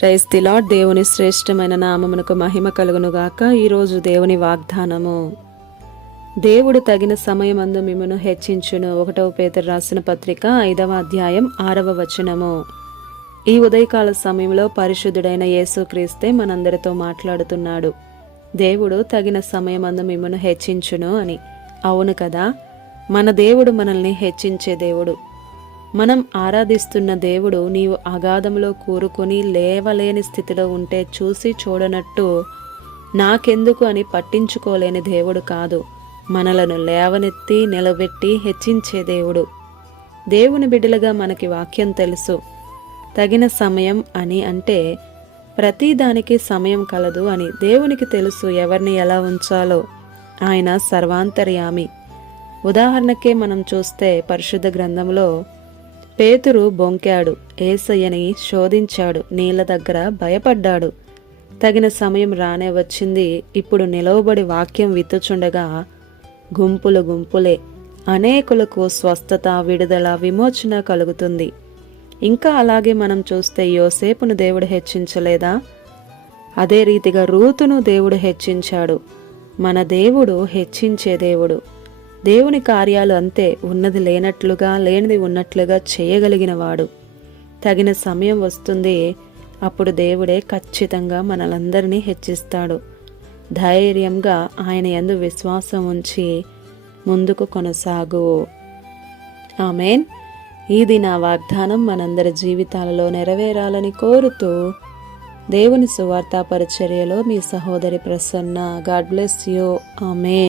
Price lord దేవుని శ్రేష్టమైన నామమునకు మహిమ కలుగునుగాక. ఈరోజు దేవుని వాగ్దానము. దేవుడు తగిన సమయమందు మిమ్మను హెచ్చించును. ఒకటవ పేదరు రాసిన పత్రిక ఐదవ అధ్యాయం ఆరవ వచనము. ఈ ఉదయకాల సమయంలో పరిశుద్ధుడైన యేసుక్రీస్తే మనందరితో మాట్లాడుతున్నాడు. దేవుడు తగిన సమయమందు మిమ్మను హెచ్చించును అని. అవును కదా? మన దేవుడు మనల్ని హెచ్చించే దేవుడు. మనం ఆరాధిస్తున్న దేవుడు నీవు అగాధంలో కూరుకొని లేవలేని స్థితిలో ఉంటే చూసి చూడనట్టు నాకెందుకు అని పట్టించుకోలేని దేవుడు కాదు. మనలను లేవనెత్తి నిలబెట్టి హెచ్చించే దేవుడు. దేవుని బిడ్డలుగా మనకి వాక్యం తెలుసు. తగిన సమయం అని అంటే ప్రతిదానికి సమయం కలదు అని దేవునికి తెలుసు ఎవరిని ఎలా ఉంచాలో. ఆయన సర్వాంతర్యామి. ఉదాహరణకే మనం చూస్తే పరిశుద్ధ గ్రంథంలో పేతురు బొంకాడు ఏసయ్యని శోధించాడు నీళ్ళ దగ్గర భయపడ్డాడు. తగిన సమయం రానే వచ్చింది ఇప్పుడు నిలవబడి వాక్యం విత్తుచుండగా గుంపులు గుంపులే అనేకులకు స్వస్థత విడుదల విమోచన కలుగుతుంది. ఇంకా అలాగే మనం చూస్తే యోసేపును దేవుడు హెచ్చించలేదా? అదే రీతిగా రూతును దేవుడు హెచ్చించాడు. మన దేవుడు హెచ్చించే దేవుడు. దేవుని కార్యాలు అంతే ఉన్నది లేనట్లుగా లేనిది ఉన్నట్లుగా చేయగలిగినవాడు తగిన సమయం వస్తుంది అప్పుడు దేవుడే ఖచ్చితంగా మనలందరినీ హెచ్చిస్తాడు. ధైర్యంగా ఆయన ఎందు విశ్వాసం ఉంచి ముందుకు కొనసాగు. ఆమెన్. ఇది నా వాగ్దానం మనందరి జీవితాలలో నెరవేరాలని కోరుతూ దేవుని సువార్తా పరిచర్యలో మీ సహోదరి Prasanna god bless you. Amen.